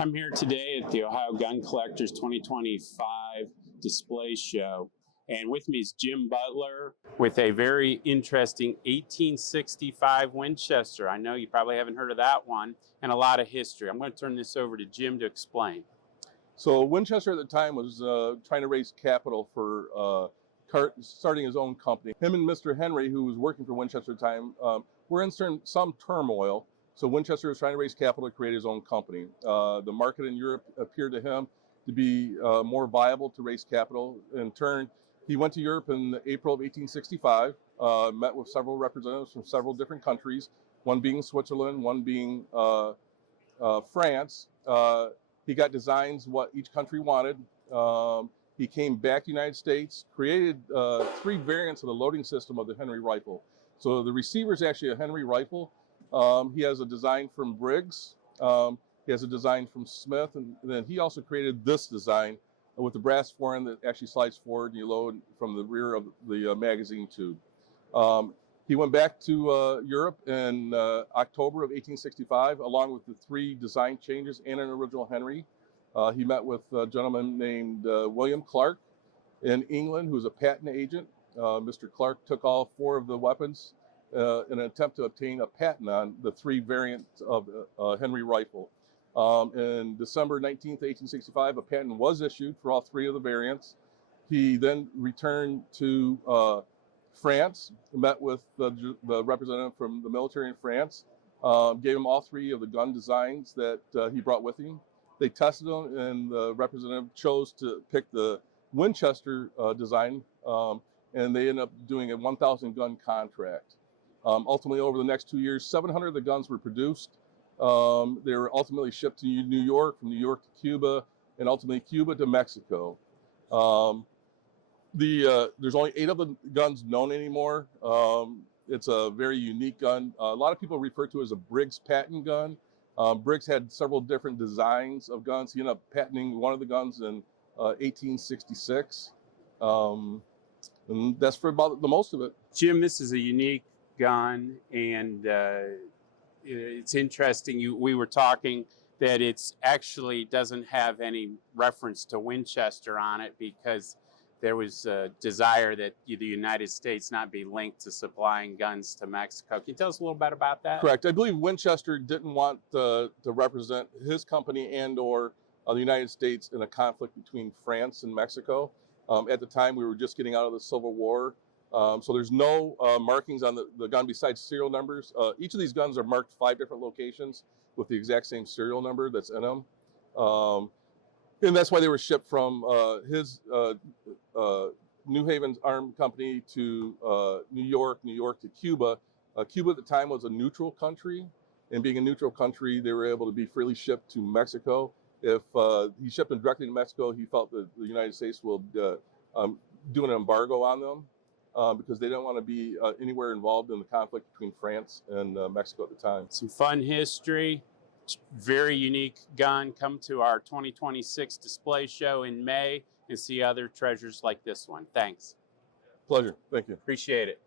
I'm here today at the Ohio Gun Collectors 2025 display show, and with me is Jim Butler with a very interesting 1865 Winchester. I know you probably haven't heard of that one, and a lot of history. I'm going to turn this over to Jim to explain. So Winchester at the time was trying to raise capital for starting his own company. Him and Mr. Henry, who was working for Winchester at the time, were in some turmoil. So Winchester was trying to raise capital to create his own company. The market in Europe appeared to him to be more viable to raise capital. In turn, he went to Europe in April of 1865, met with several representatives from several different countries, one being Switzerland, one being France. He got designs what each country wanted. He came back to the United States, created 3 variants of the loading system of the Henry rifle. So the receiver is actually a Henry rifle. He has a design from Briggs. He has a design from Smith, and then he also created this design with the brass forend that actually slides forward and you load from the rear of the magazine tube. He went back to Europe in October of 1865, along with the 3 design changes and an original Henry. He met with a gentleman named William Clark in England, who's a patent agent. Mr. Clark took all 4 of the weapons in an attempt to obtain a patent on the 3 variants of Henry rifle. In December 19th, 1865, a patent was issued for all 3 of the variants. He then returned to France, met with the representative from the military in France, gave him all 3 of the gun designs that he brought with him. They tested them, and the representative chose to pick the Winchester design, and they ended up doing a 1,000 gun contract. Ultimately, over the next 2 years, 700 of the guns were produced. They were ultimately shipped to New York, from New York to Cuba, and ultimately Cuba to Mexico. There's only 8 of the guns known anymore. It's a very unique gun. A lot of people refer to it as a Briggs patent gun. Briggs had several different designs of guns. He ended up patenting one of the guns in 1866. And that's for about the most of it. Jim, this is a unique gun, and it's interesting. We were talking that it's actually doesn't have any reference to Winchester on it because there was a desire that the United States not be linked to supplying guns to Mexico. Can you tell us a little bit about that? Correct. I believe Winchester didn't want to represent his company and or the United States in a conflict between France and Mexico. At the time, we were just getting out of the Civil War. So there's no markings on the gun besides serial numbers. Each of these guns are marked 5 different locations with the exact same serial number that's in them. And that's why they were shipped from his New Haven's armed company to New York to Cuba. Cuba at the time was a neutral country, and being a neutral country, they were able to be freely shipped to Mexico. If he shipped them directly to Mexico, he felt that the United States will do an embargo on them because they don't want to be anywhere involved in the conflict between France and Mexico at the time. Some fun history. Very unique gun. Come to our 2026 display show in May and see other treasures like this one. Thanks. Pleasure. Thank you. Appreciate it.